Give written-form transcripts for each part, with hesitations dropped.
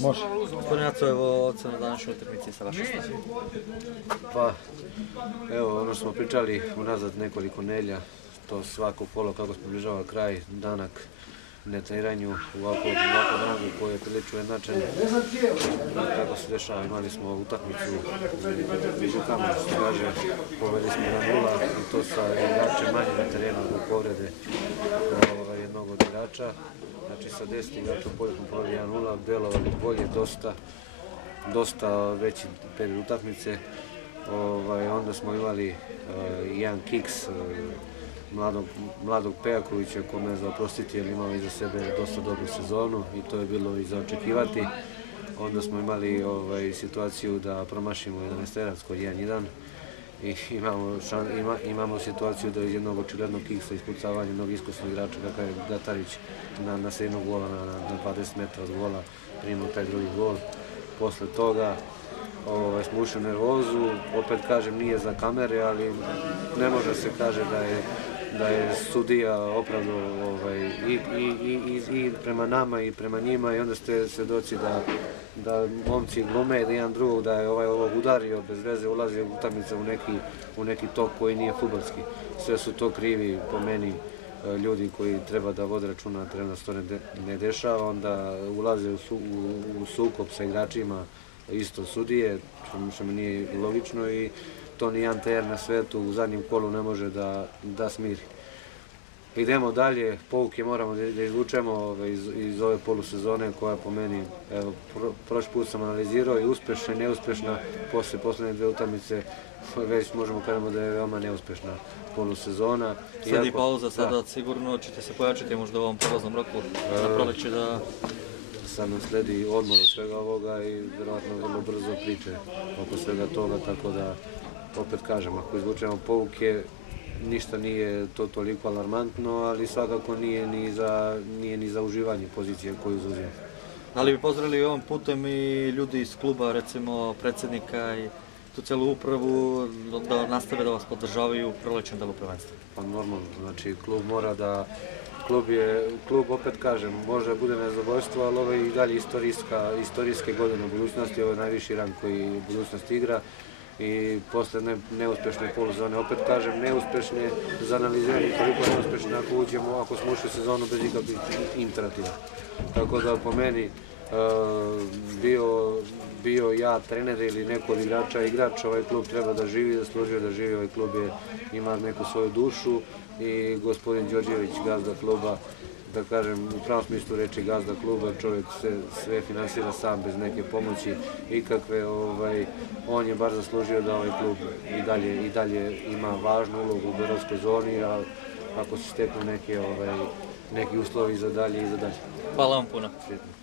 Može. Gospodin Aco, evo ocena današnje utakmice sa vaše strane. Pa, evo, ono što smo pričali unazad nekoliko nelja, to svako kolo kako se približava kraj, danak, netreniranju u ovakvom rangu koji je prilično jednačen. Kako se dešava, imali smo utakmicu u Žukama, što se kaže, povedli smo 1-0 i to sa igračem manje na terenu zbog povrede jednog od igrača. Znači sa 10 igrača u polju smo povedli 1-0, delovali bolje, dosta veći period utakmice. Onda smo imali jedan kiks mladog Pejakovića kome je za oprostiti jer imao iza sebe dosta dobru sezonu i to je bilo i za očekivati. Onda smo imali situaciju da promašimo 11-terac kod 1-1 i imamo situaciju da iz jednog očiglednog kiksa ispucavanja jednog iskusnog igrača kakav je Gatarić na sedmog gola na 20 metra od gola primio taj drugi gol. Posle toga smo ušli u nervozu, opet kažem nije za kamere, ali ne može se kaže da je sudija opravdao i prema nama i prema njima i onda ste svedoci da momci glume da jedan drugog da je ovog udario bez veze, ulazi utakmica u neki tok koji nije fudbalski. Sve su to krivi po meni ljudi koji treba da vode računa na terenu da se to ne dešava, onda ulaze u sukob sa igračima isto sudije, što mi nije logično i to ni jedan trener na svetu u zadnjem kolu ne može da smiri. Idemo dalje, pouke moramo da izvučemo iz ove polusezone koja po meni, evo, prošli put sam analizirao i uspešna i neuspešna, posle poslednje dve utakmice već možemo kažemo da je veoma neuspešna polusezona. Sledi pauza, sada sigurno ćete se pojačati možda u ovom prolaznom roku na proleće da... Sad nam sledi odmor od svega ovoga i vjerojatno vrlo brzo priče oko svega toga, tako da opet kažem, ako izvučemo pouke, ništa nije to toliko alarmantno, ali svakako nije ni za uživanje pozicije koju zauzimamo. Ali bi pozdravili ovom putem i ljudi iz kluba, recimo predsjednika i tu celu upravu, da nastave da vas podržavaju u prolećnom delu prvenstva? Pa normalno, znači klub mora da... Klub, opet kažem, može da bude nezadovoljstvo, ali ovo je i dalje istorijske godine u budućnosti, ovo je najviši rang koji u budućnosti igra i posle neuspešne poluzone, opet kažem, neuspešne za analiziranje, toliko neuspešne ako smo ušli sezonu bez ikakvih imperativa. Tako da po meni bio ja trener ili neko od igrač, ovaj klub treba da živi, zaslužuje da živi, ovaj klub ima neku svoju dušu i gospodin Đorđević, gazda kluba, da kažem, u pravom smislu reči gazda kluba, čovjek sve finansira sam bez neke pomoći ikakve, on je bar zaslužio da ovaj klub i dalje ima važnu ulogu u beogradskoj zoni, a ako se steknu neki uslovi za dalje i za dalje. Hvala vam puno.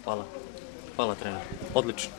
Hvala. Hvala trener. Odlično.